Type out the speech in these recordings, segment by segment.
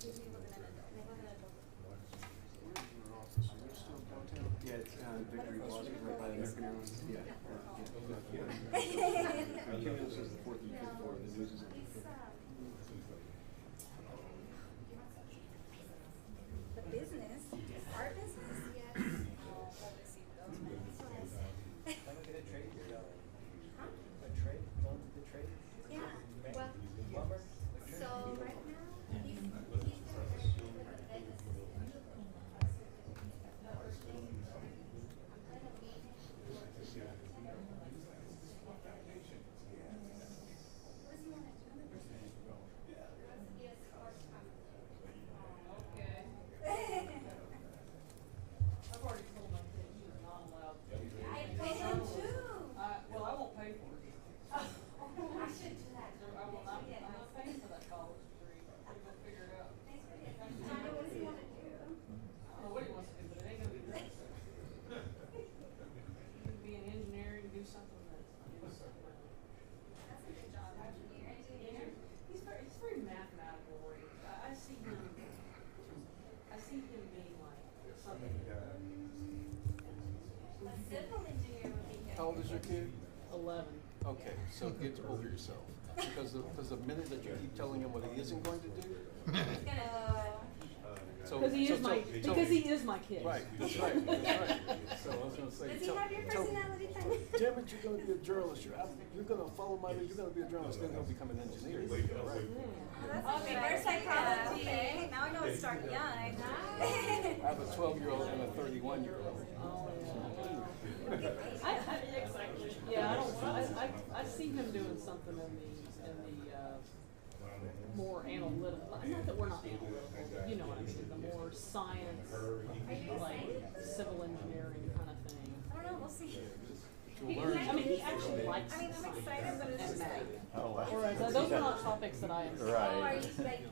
Yeah, it's Victory Plaza, right by the American Airlines. Yeah. Cumulus is the fourth and fifth floor. The news is in the fifth. The business, our business. Yeah. Well, so right now he's I've already told my kid she's not allowed. I told him too. Well, I won't pay for it. I should do that. I'm not paying for that college degree. We're gonna figure it out. Tanya, what does he want to do? I don't know what he wants to do, but it ain't gonna be this. He can be an engineer, he can do something that's. That's a good job, engineer. He's very mathematical oriented. I see him being like something. A civil engineer would be good. How old is your kid? 11. Okay, so get over yourself. Because the minute that you keep telling him what he isn't going to do, He's gonna. Because he is my kid. Right, that's right, that's right. So I was gonna say. Does he have your personality, Tanya? Damn it, you're gonna be a journalist. You're gonna follow my lead. You're gonna be a journalist. Then you'll become an engineer. Right. Okay, there's psychology. Okay, now I know it's start young. I have a 12-year-old and a 31-year-old. Exactly. Yeah, I see him doing something in the more analytical. Not that we're not analytical, but you know what I mean. The more science, like civil engineering kind of thing. I don't know, we'll see. He actually likes I'm excited, but it's just like. Whereas those are not topics that I am. Oh, are you like,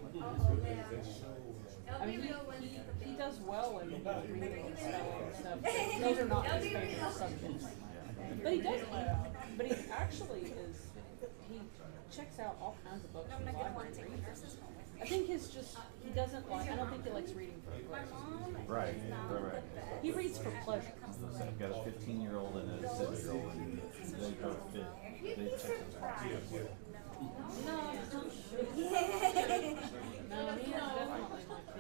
I mean, he does well in reading and spelling and stuff. Those are not his favorite subjects. But he does, but he actually is, he checks out all kinds of books I'm from the not gonna want library. to take my nurse's home with me. I think his just, he doesn't like, I don't think he likes reading for My pleasure. mom Right, is not right. the best. He reads for pleasure. I've got a 15-year-old and a 7-year-old, and they both fit. You'd They be check those boxes. surprised. No, he is definitely my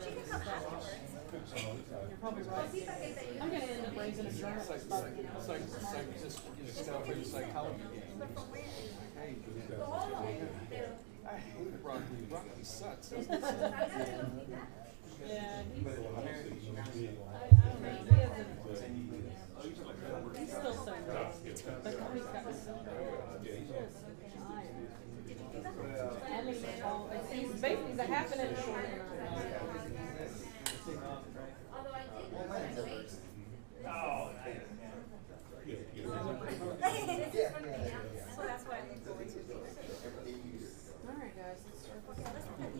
She kid. can come afterwards. You're probably right. I'm gonna end up raising a journalist, but you know, It's like just step through the psychology game. But from where? Hey, Oh, I hate broccoli. Broccoli sucks. yeah, he's, I don't know, he hasn't, he's still so young, but he's got so he's basically he's a half an inch shorter than I am. although I did know my weight. So that's what I look forward to. Alright guys, let's start. Okay, let's put that.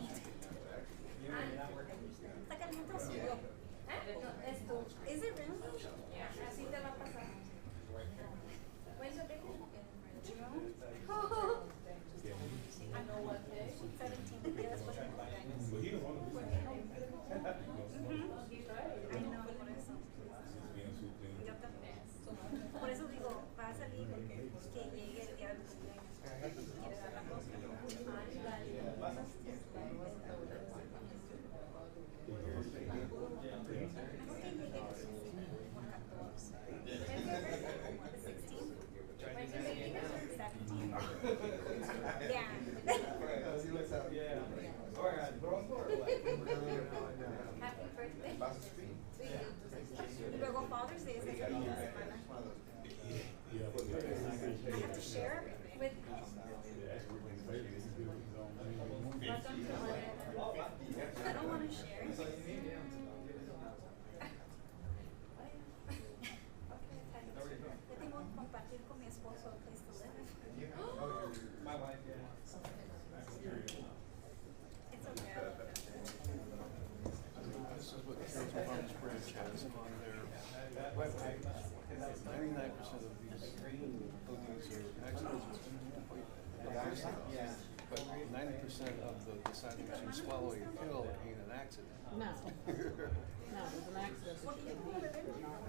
No. No, it was an accident that she didn't need. Not.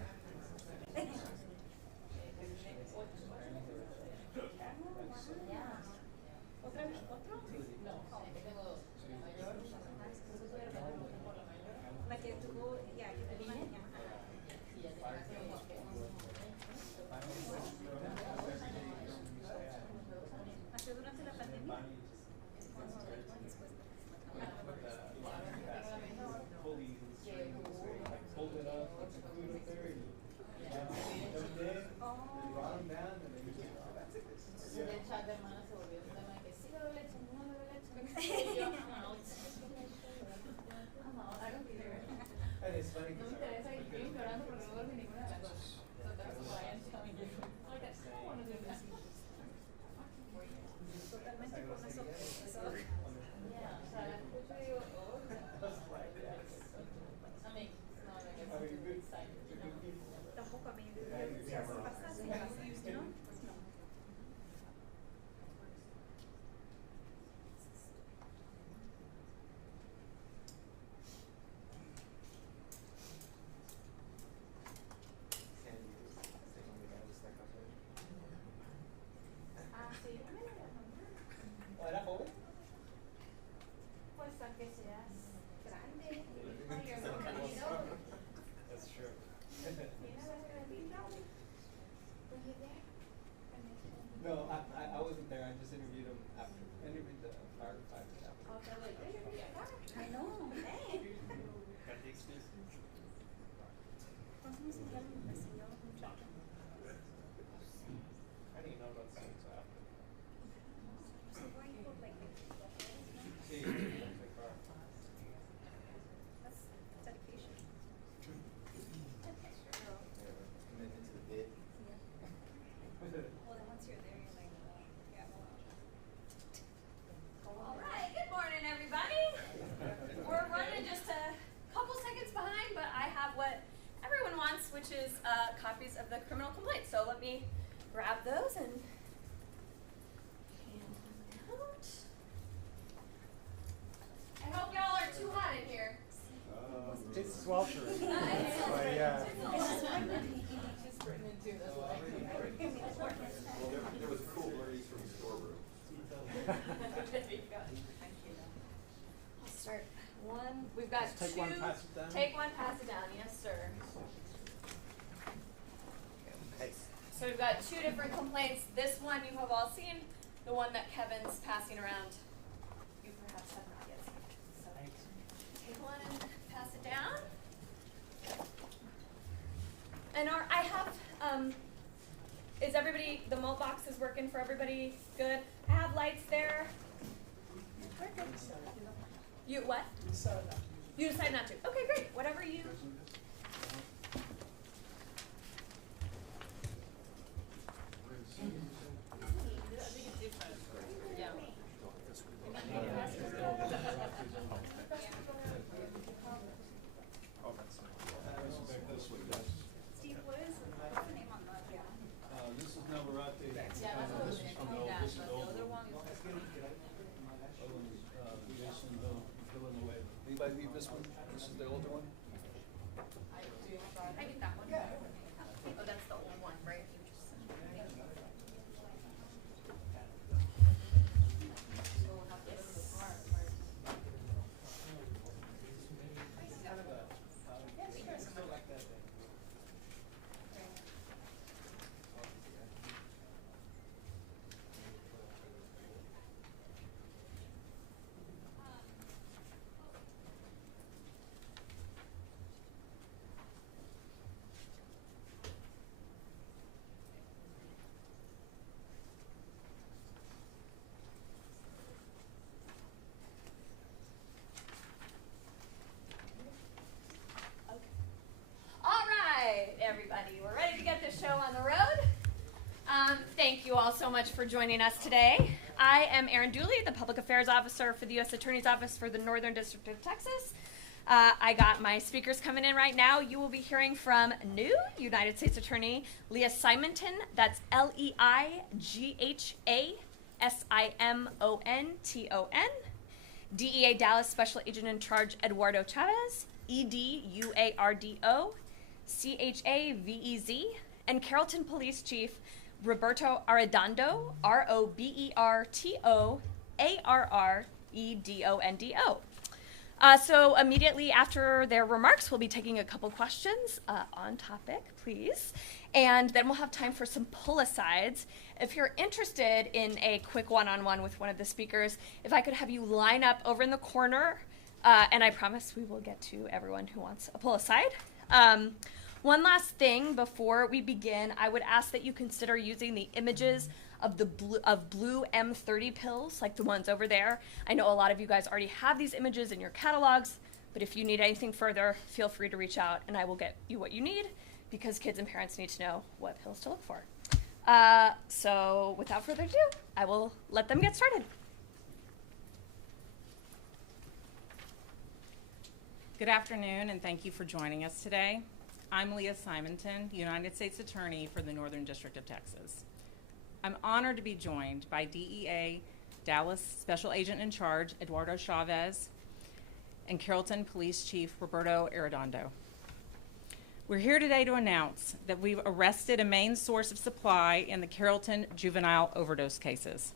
La que tuvo, ya, que tuvo una niña. ¿Nació durante la pandemia? Totalmente con eso. Tampoco a mí, si así pasa, si no, pues no. Ah, sí. ¿Era joven? Pues a que seas grande. That's true. No, I wasn't there. I just interviewed him after. Interviewed the firefighter after. I know. Got the excuse? ¿Cuántos meses ya me persiguió un muchacho? I didn't know about that until after. So why you look like it? Sí, that's my car. That's dedication. Commitment to the bit. Well, then once you're there, you're like, yeah, wow. All right, good morning, everybody. We're running just a couple seconds behind, but I have what everyone wants, which is copies of the criminal complaint. So let me grab those and hand them out. I hope y'all are too hot in here. It's sweltering. Yeah. Well, there was cool breeze from the storeroom. I'll start one. We've got Take two. one, pass it down. Take one, pass it down. Yes, sir. So we've got two different complaints. This one you have all seen. The one that Kevin's passing around, you perhaps have not yet seen. So take one and pass it down. And I have, is everybody, the malt box is working for everybody good? I have lights there. We're good. You, what? You decide not to. Okay, great. Whatever you. Steve, what is the name on that? Yeah. This is Navarrete. This is from the old, this is the old one. Other one is, Jason Villanueva. Anybody leave this one? This is the older one? I get that one. Oh, that's the old one, right? All right, everybody, we're ready to get this show on the road. Thank you all so much for joining us today. I am Erin Dooley, the Public Affairs Officer for the U.S. Attorney's Office for the Northern District of Texas. I got my speakers coming in right now. You will be hearing from new United States Attorney Leah Simonton. That's Leighasamonton. DEA Dallas Special Agent in Charge Eduardo Chavez, EDUARDO CHAVEZ, and Carrollton Police Chief Roberto Arredondo, ROBERTOARREDONDO. So immediately after their remarks, we'll be taking a couple questions on topic, please. And then we'll have time for some pull-asides. If you're interested in a quick one-on-one with one of the speakers, if I could have you line up over in the corner, and I promise we will get to everyone who wants a pull-aside. One last thing before we begin, I would ask that you consider using the images of the blue M30 pills, like the ones over there. I know a lot of you guys already have these images in your catalogs, but if you need anything further, feel free to reach out and I will get you what you need, because kids and parents need to know what pills to look for. So without further ado, I will let them get started. Good afternoon, and thank you for joining us today. I'm Leah Simonton, United States Attorney for the Northern District of Texas. I'm honored to be joined by DEA Dallas Special Agent in Charge Eduardo Chavez and Carrollton Police Chief Roberto Arredondo. We're here today to announce that we've arrested a main source of supply in the Carrollton juvenile overdose cases.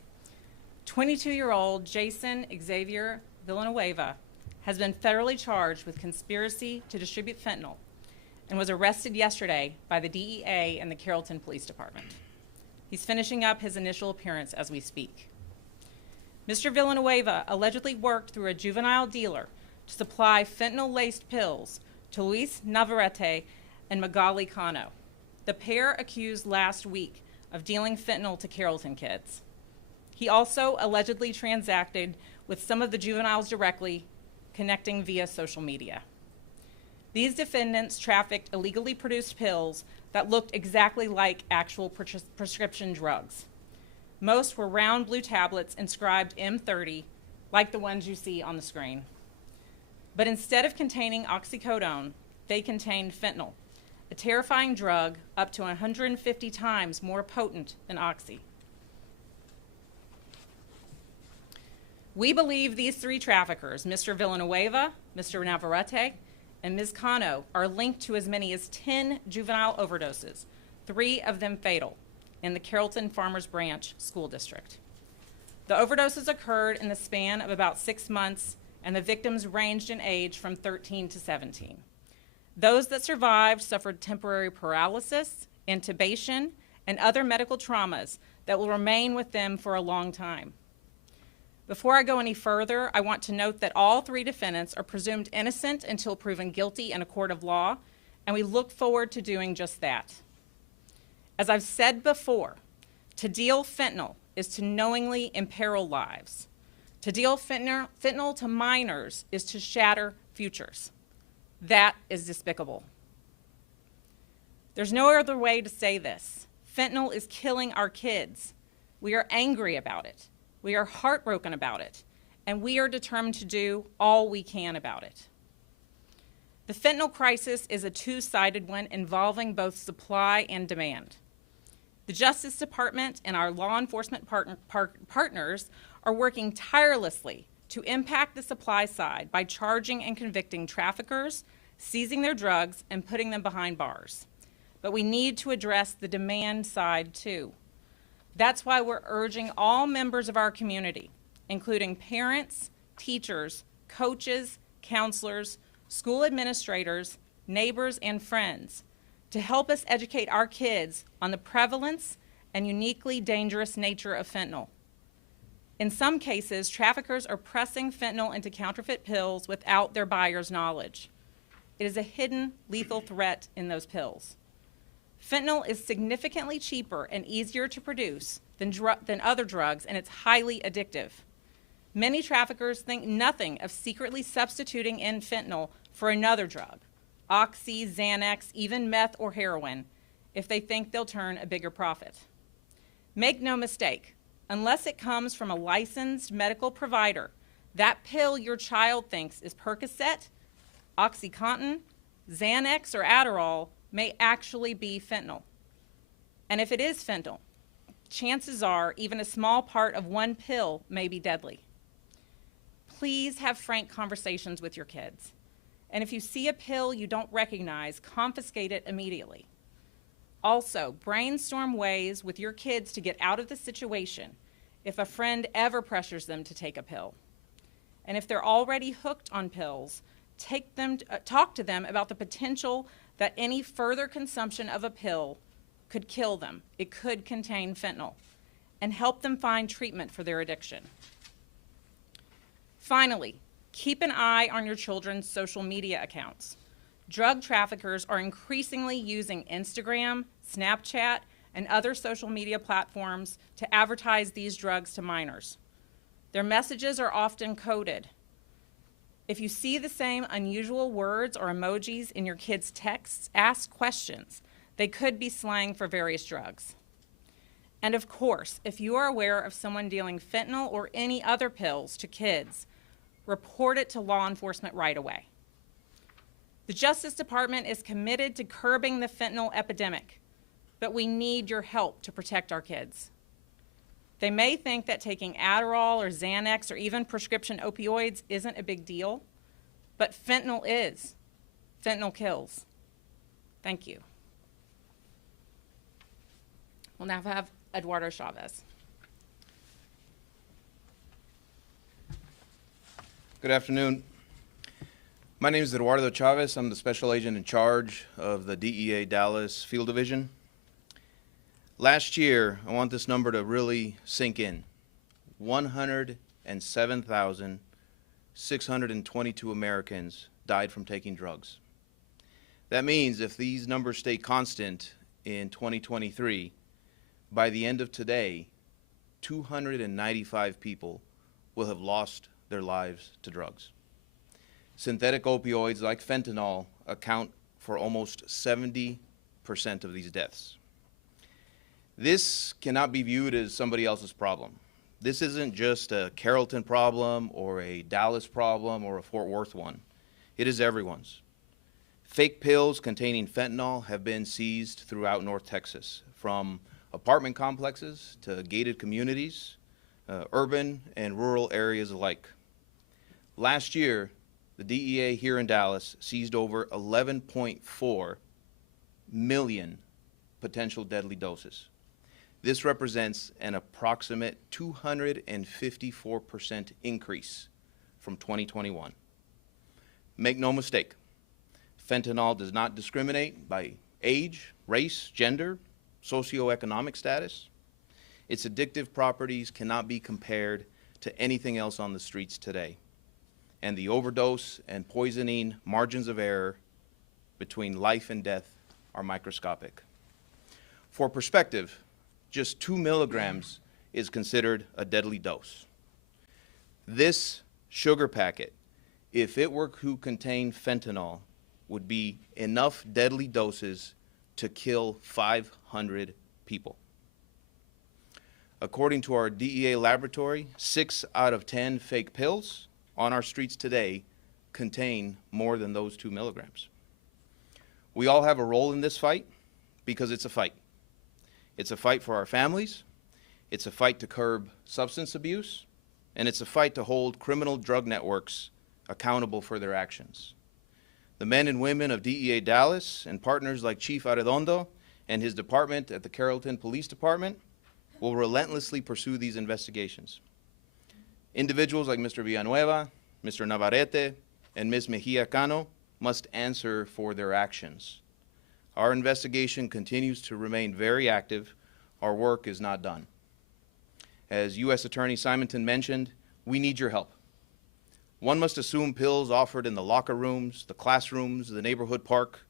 22-year-old Jason Xavier Villanueva has been federally charged with conspiracy to distribute fentanyl and was arrested yesterday by the DEA and the Carrollton Police Department. He's finishing up his initial appearance as we speak. Mr. Villanueva allegedly worked through a juvenile dealer to supply fentanyl-laced pills to Luis Navarrete and Magali Cano, the pair accused last week of dealing fentanyl to Carrollton kids. He also allegedly transacted with some of the juveniles directly, connecting via social media. These defendants trafficked illegally produced pills that looked exactly like actual prescription drugs. Most were round blue tablets inscribed M30, like the ones you see on the screen. But instead of containing oxycodone, they contained fentanyl, a terrifying drug up to 150 times more potent than oxy. We believe these three traffickers, Mr. Villanueva, Mr. Navarrete, and Ms. Cano, are linked to as many as 10 juvenile overdoses, 3 of them fatal, in the Carrollton Farmers Branch School District. The overdoses occurred in the span of about 6 months, and the victims ranged in age from 13 to 17. Those that survived suffered temporary paralysis, intubation, and other medical traumas that will remain with them for a long time. Before I go any further, I want to note that all 3 defendants are presumed innocent until proven guilty in a court of law, and we look forward to doing just that. As I've said before, to deal fentanyl is to knowingly imperil lives. To deal fentanyl to minors is to shatter futures. That is despicable. There's no other way to say this. Fentanyl is killing our kids. We are angry about it. We are heartbroken about it, and we are determined to do all we can about it. The fentanyl crisis is a two-sided one involving both supply and demand. The Justice Department and our law enforcement partners are working tirelessly to impact the supply side by charging and convicting traffickers, seizing their drugs, and putting them behind bars. But we need to address the demand side too. That's why we're urging all members of our community, including parents, teachers, coaches, counselors, school administrators, neighbors, and friends, to help us educate our kids on the prevalence and uniquely dangerous nature of fentanyl. In some cases, traffickers are pressing fentanyl into counterfeit pills without their buyer's knowledge. It is a hidden lethal threat in those pills. Fentanyl is significantly cheaper and easier to produce than other drugs, and it's highly addictive. Many traffickers think nothing of secretly substituting in fentanyl for another drug, Oxy, Xanax, even meth or heroin, if they think they'll turn a bigger profit. Make no mistake, unless it comes from a licensed medical provider, that pill your child thinks is Percocet, OxyContin, Xanax, or Adderall may actually be fentanyl. And if it is fentanyl, chances are even a small part of one pill may be deadly. Please have frank conversations with your kids. And if you see a pill you don't recognize, confiscate it immediately. Also, brainstorm ways with your kids to get out of the situation if a friend ever pressures them to take a pill. And if they're already hooked on pills, talk to them about the potential that any further consumption of a pill could kill them. It could contain fentanyl, and help them find treatment for their addiction. Finally, keep an eye on your children's social media accounts. Drug traffickers are increasingly using Instagram, Snapchat, and other social media platforms to advertise these drugs to minors. Their messages are often coded. If you see the same unusual words or emojis in your kids' texts, ask questions. They could be slang for various drugs. And of course, if you are aware of someone dealing fentanyl or any other pills to kids, report it to law enforcement right away. The Justice Department is committed to curbing the fentanyl epidemic, but we need your help to protect our kids. They may think that taking Adderall or Xanax or even prescription opioids isn't a big deal, but fentanyl is. Fentanyl kills. Thank you. We'll now have Eduardo Chavez. Good afternoon. My name is Eduardo Chavez. I'm the special agent in charge of the DEA Dallas Field Division. Last year, I want this number to really sink in. 107,622 Americans died from taking drugs. That means if these numbers stay constant in 2023, by the end of today, 295 people will have lost their lives to drugs. Synthetic opioids like fentanyl account for almost 70% of these deaths. This cannot be viewed as somebody else's problem. This isn't just a Carrollton problem or a Dallas problem or a Fort Worth one. It is everyone's. Fake pills containing fentanyl have been seized throughout North Texas, from apartment complexes to gated communities, urban and rural areas alike. Last year, the DEA here in Dallas seized over 11.4 million potential deadly doses. This represents an approximate 254% increase from 2021. Make no mistake, fentanyl does not discriminate by age, race, gender, socioeconomic status. Its addictive properties cannot be compared to anything else on the streets today. And the overdose and poisoning margins of error between life and death are microscopic. For perspective, just 2 milligrams is considered a deadly dose. This sugar packet, if it were to contain fentanyl, would be enough deadly doses to kill 500 people. According to our DEA laboratory, 6 out of 10 fake pills on our streets today contain more than those 2 milligrams. We all have a role in this fight because it's a fight. It's a fight for our families, it's a fight to curb substance abuse, and it's a fight to hold criminal drug networks accountable for their actions. The men and women of DEA Dallas and partners like Chief Arredondo and his department at the Carrollton Police Department will relentlessly pursue these investigations. Individuals like Mr. Villanueva, Mr. Navarrete, and Ms. Mejia Cano must answer for their actions. Our investigation continues to remain very active. Our work is not done. As U.S. Attorney Simonton mentioned, we need your help. One must assume pills offered in the locker rooms, the classrooms, the neighborhood park,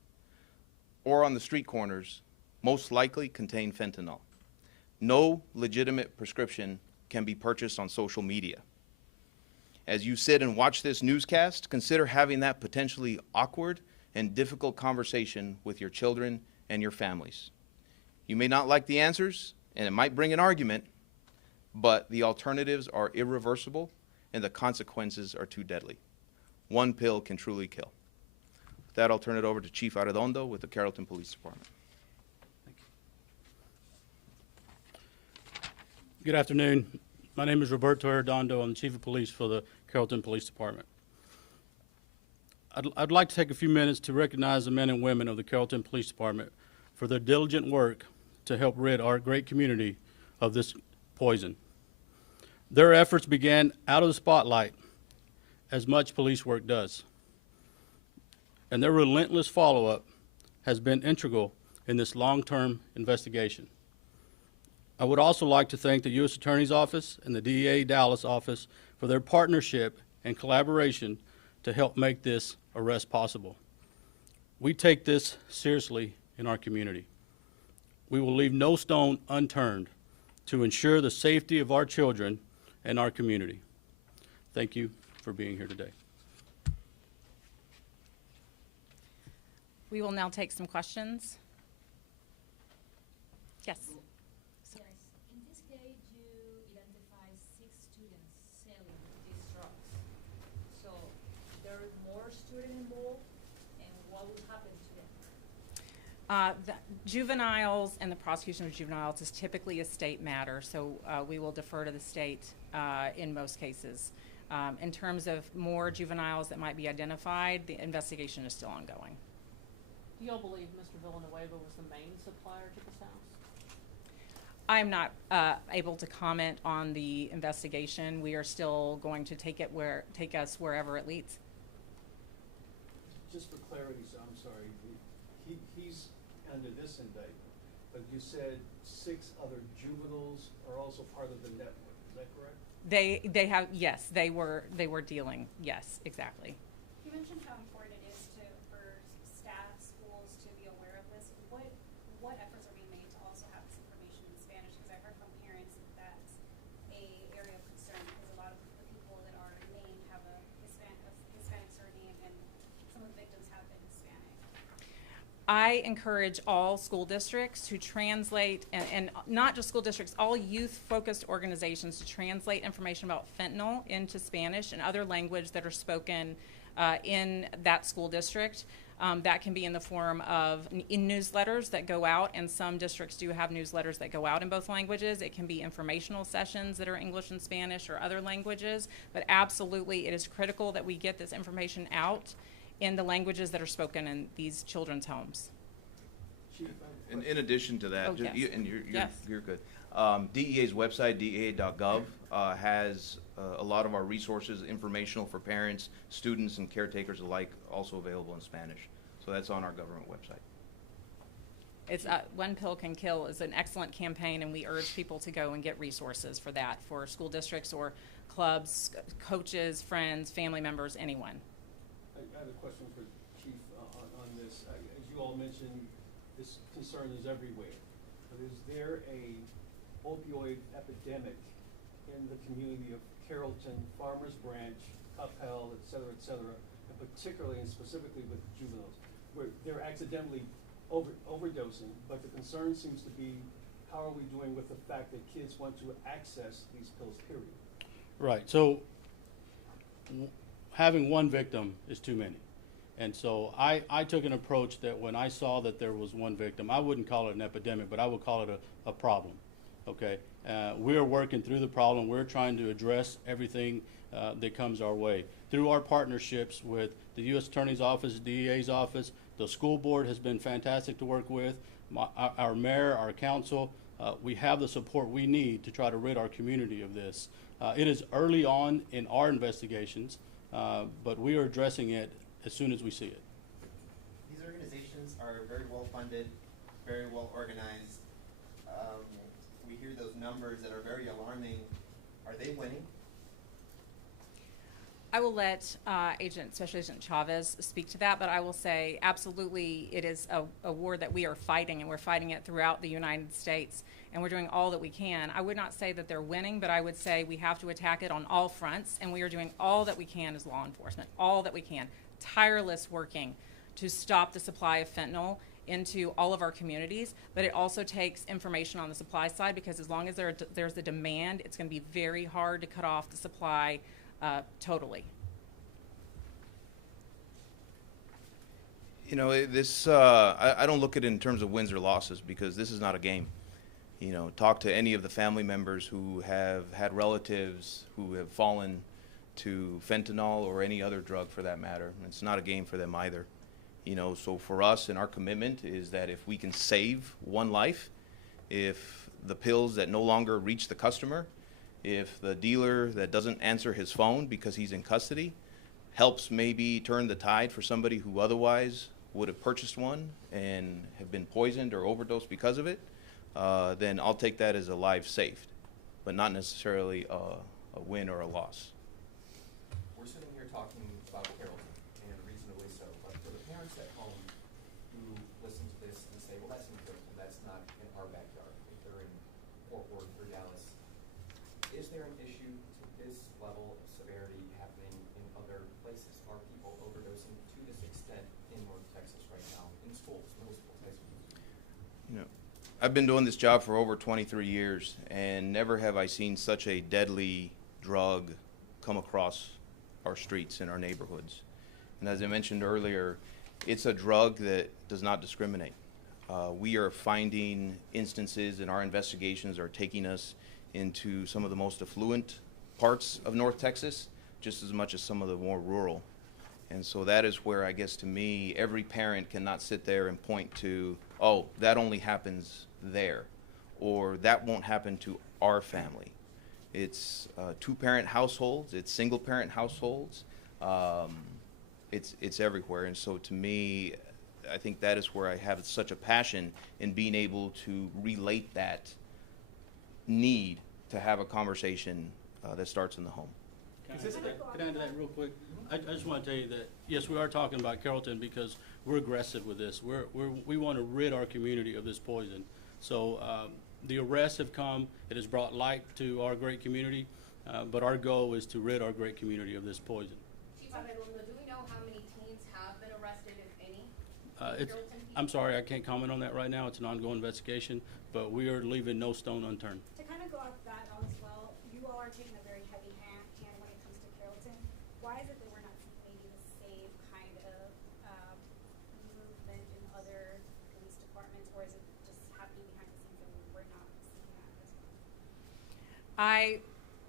or on the street corners most likely contain fentanyl. No legitimate prescription can be purchased on social media. As you sit and watch this newscast, consider having that potentially awkward and difficult conversation with your children and your families. You may not like the answers, and it might bring an argument, but the alternatives are irreversible and the consequences are too deadly. One pill can truly kill. With that, I'll turn it over to Chief Arredondo with the Carrollton Police Department. Good afternoon. My name is Roberto Arredondo. I'm the Chief of Police for the Carrollton Police Department. I'd like to take a few minutes to recognize the men and women of the Carrollton Police Department for their diligent work to help rid our great community of this poison. Their efforts began out of the spotlight, as much police work does. And their relentless follow-up has been integral in this long-term investigation. I would also like to thank the U.S. Attorney's Office and the DEA Dallas office for their partnership and collaboration to help make this arrest possible. We take this seriously in our community. We will leave no stone unturned to ensure the safety of our children and our community. Thank you for being here today. We will now take some questions. Yes. Yes. In this case, you identify 6 students selling these drugs. So there are more students involved, and what would happen to them? The juveniles and the prosecution of juveniles is typically a state matter, so we will defer to the state in most cases. In terms of more juveniles that might be identified, the investigation is still ongoing. Do y'all believe Mr. Villanueva was the main supplier to this house? I'm not able to comment on the investigation. We are still going to take us wherever it leads. Just for clarity, so I'm sorry, he's under this indictment, but you said 6 other juveniles are also part of the network, is that correct? They have, yes, they were dealing, yes, exactly. You mentioned how important it is for staff, schools to be aware of this. What efforts are being made to also have this information in Spanish? Because I've heard from parents that that's a area of concern because a lot of the people that are named have a Hispanic surname, and some of the victims have been Hispanic. I encourage all school districts to translate, and not just school districts, all youth-focused organizations to translate information about fentanyl into Spanish and other language that are spoken in that school district. That can be in the form of in newsletters that go out, and some districts do have newsletters that go out in both languages. It can be informational sessions that are English and Spanish or other languages, but absolutely it is critical that we get this information out in the languages that are spoken in these children's homes. Chief, In addition to that, Oh, yes. and Yes. you're good. DEA's website, dea.gov, has a lot of our resources, informational for parents, students, and caretakers alike, also available in Spanish. So that's on our government website. It's One Pill Can Kill is an excellent campaign, and we urge people to go and get resources for that, for school districts or clubs, coaches, friends, family members, anyone. I have a question for Chief on this. As you all mentioned, this concern is everywhere. But is there a opioid epidemic in the community of Carrollton, Farmers Branch, Coppell, et cetera, and particularly and specifically with juveniles, where they're accidentally overdosing, but the concern seems to be how are we doing with the fact that kids want to access these pills, period? Right. So having one victim is too many. And so I took an approach that when I saw that there was one victim, I wouldn't call it an epidemic, but I would call it a problem. Okay. We're working through the problem. We're trying to address everything that comes our way. Through our partnerships with the U.S. Attorney's Office, DEA's office, the school board has been fantastic to work with, our mayor, our council. We have the support we need to try to rid our community of this. It is early on in our investigations, but we are addressing it as soon as we see it. These organizations are very well funded, very well organized. We hear those numbers that are very alarming. Are they winning? I will let Special Agent Chavez speak to that, but I will say absolutely it is a war that we are fighting, and we're fighting it throughout the United States, and we're doing all that we can. I would not say that they're winning, but I would say we have to attack it on all fronts, and we are doing all that we can as law enforcement, all that we can, tireless working to stop the supply of fentanyl into all of our communities. But it also takes information on the supply side, because as long as there's a demand, it's going to be very hard to cut off the supply totally. You know, I don't look at it in terms of wins or losses, because this is not a game. You know, talk to any of the family members who have had relatives who have fallen to fentanyl or any other drug for that matter. It's not a game for them either. You know, so for us, and our commitment is that if we can save one life, if the pills that no longer reach the customer, if the dealer that doesn't answer his phone because he's in custody helps maybe turn the tide for somebody who otherwise would have purchased one and have been poisoned or overdosed because of it, then I'll take that as a life saved, but not necessarily a win or a loss. We're sitting here talking about Carrollton, and reasonably so, but for the parents at home who listen to this and say, well, that's in Carrollton, that's not in our backyard, if they're in Fort Worth or Dallas, is there an issue to this level of severity happening in other places? Are people overdosing to this extent in North Texas right now, in schools, middle schools, high schools? You know, I've been doing this job for over 23 years, and never have I seen such a deadly drug come across our streets in our neighborhoods. And as I mentioned earlier, it's a drug that does not discriminate. We are finding instances, and our investigations are taking us into some of the most affluent parts of North Texas, just as much as some of the more rural. And so that is where, I guess, to me, every parent cannot sit there and point to, oh, that only happens there, or that won't happen to our family. It's two-parent households, it's single-parent households, it's everywhere. And so to me, I think that is where I have such a passion in being able to relate that need to have a conversation that starts in the home. Can I add to that real quick? I just want to tell you that, yes, we are talking about Carrollton because we're aggressive with this. We want to rid our community of this poison. So the arrests have come. It has brought light to our great community, but our goal is to rid our great community of this poison. Chief, do we know how many teens have been arrested, if any? I'm sorry, I can't comment on that right now. It's an ongoing investigation, but we are leaving no stone unturned. To kind of go off that as well, you all are taking a very heavy hand when it comes to Carrollton. Why is it that we're not seeing maybe the same kind of movement in other police departments, or is it just happening behind the scenes and we're not seeing that as well?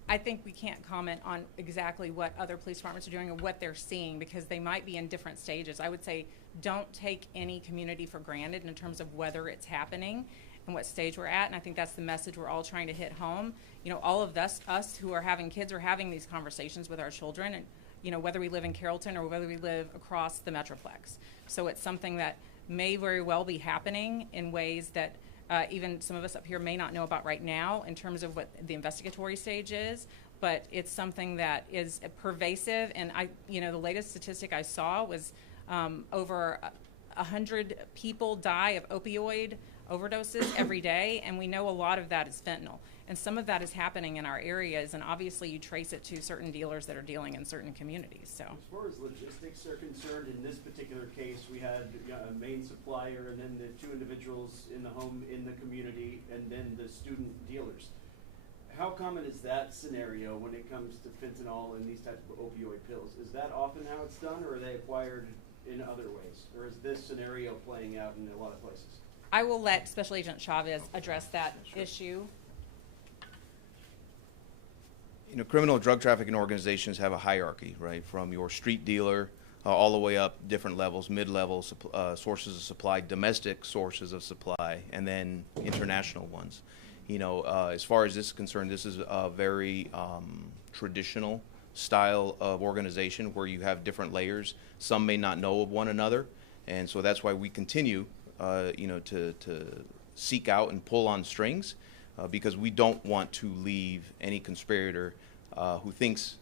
I think we can't comment on exactly what other police departments are doing or what they're seeing, because they might be in different stages. I would say don't take any community for granted in terms of whether it's happening and what stage we're at, and I think that's the message we're all trying to hit home. You know, all of us who are having kids are having these conversations with our children, and you know, whether we live in Carrollton or whether we live across the Metroplex. So it's something that may very well be happening in ways that even some of us up here may not know about right now in terms of what the investigatory stage is, but it's something that is pervasive. And the latest statistic I saw was over 100 people die of opioid overdoses every day, and we know a lot of that is fentanyl. And some of that is happening in our areas, and obviously you trace it to certain dealers that are dealing in certain communities. So, as far as logistics are concerned, in this particular case, we had a main supplier and then the two individuals in the home in the community, and then the student dealers. How common is that scenario when it comes to fentanyl and these types of opioid pills? Is that often how it's done, or are they acquired in other ways? Or is this scenario playing out in a lot of places? I will let Special Agent Chavez address that issue. You know, criminal drug trafficking organizations have a hierarchy, right? From your street dealer all the way up different levels, mid-level sources of supply, domestic sources of supply, and then international ones. You know, as far as this is concerned, this is a very traditional style of organization where you have different layers. Some may not know of one another, and so that's why we continue, to seek out and pull on strings, because we don't want to leave any conspirator who thinks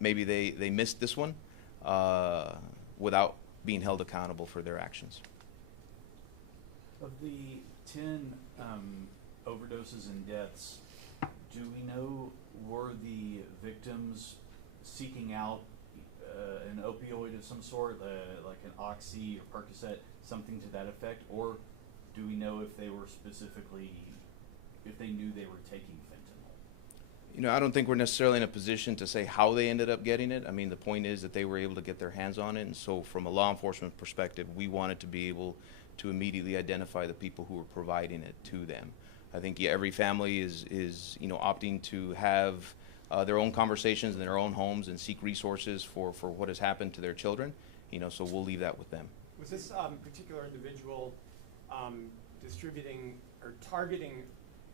maybe they missed this one without being held accountable for their actions. Of the 10 overdoses and deaths, do we know, were the victims seeking out an opioid of some sort, like an Oxy or Percocet, something to that effect, or do we know if they were specifically, if they knew they were taking fentanyl? You know, I don't think we're necessarily in a position to say how they ended up getting it. I mean, the point is that they were able to get their hands on it, and so from a law enforcement perspective, we wanted to be able to immediately identify the people who were providing it to them. I think every family is opting to have their own conversations in their own homes and seek resources for what has happened to their children. So we'll leave that with them. Was this particular individual distributing or targeting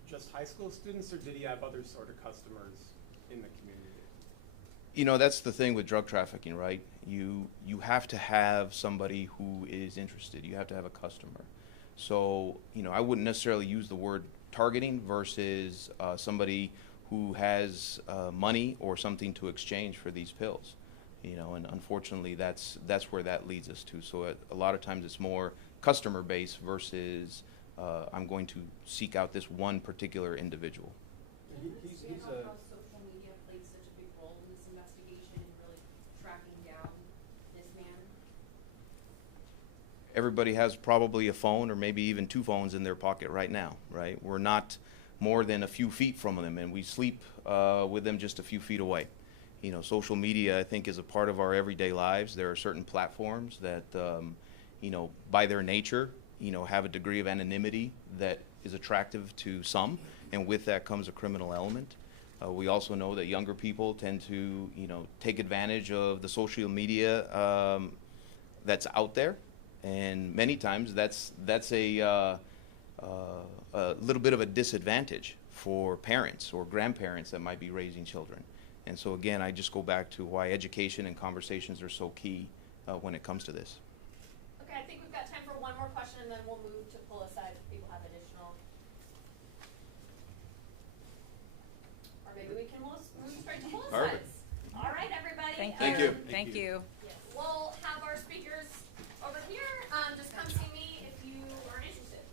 just high school students, or did he have other sort of customers in the community? That's the thing with drug trafficking, right? You have to have somebody who is interested. You have to have a customer. So, I wouldn't necessarily use the word targeting versus somebody who has money or something to exchange for these pills. And unfortunately, that's where that leads us to. So a lot of times it's more customer base versus I'm going to seek out this one particular individual. He's how social media plays such a big role in this investigation and really tracking down this man? Everybody has probably a phone or maybe even two phones in their pocket right now, right? We're not more than a few feet from them, and we sleep with them just a few feet away. Social media, I think, is a part of our everyday lives. There are certain platforms that, by their nature, have a degree of anonymity that is attractive to some, and with that comes a criminal element. We also know that younger people tend to, take advantage of the social media that's out there, and many times that's a little bit of a disadvantage for parents or grandparents that might be raising children. And so again, I just go back to why education and conversations are so key when it comes to this. Okay, I think we've got time for one more question, and then we'll move to pull aside if people have additional. Or maybe we can move straight to pull asides. Perfect. All right, everybody. Thank you. Thank you. We'll have our speakers over here. Just come see me if you are interested.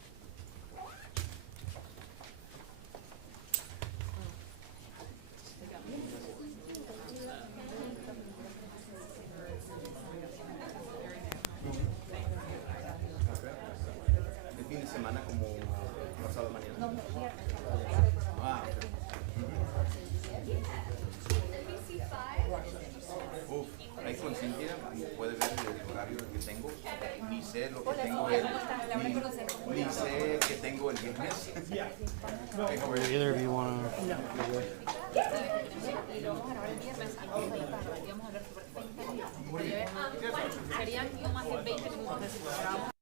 El fin de semana como pasado mañana. Ah, okay. Uf, ahí con Cintia puede ver el horario que tengo. Ni sé lo que tengo ni sé que tengo el viernes. Either of you want to... Serían no más de 20 minutos de su programa.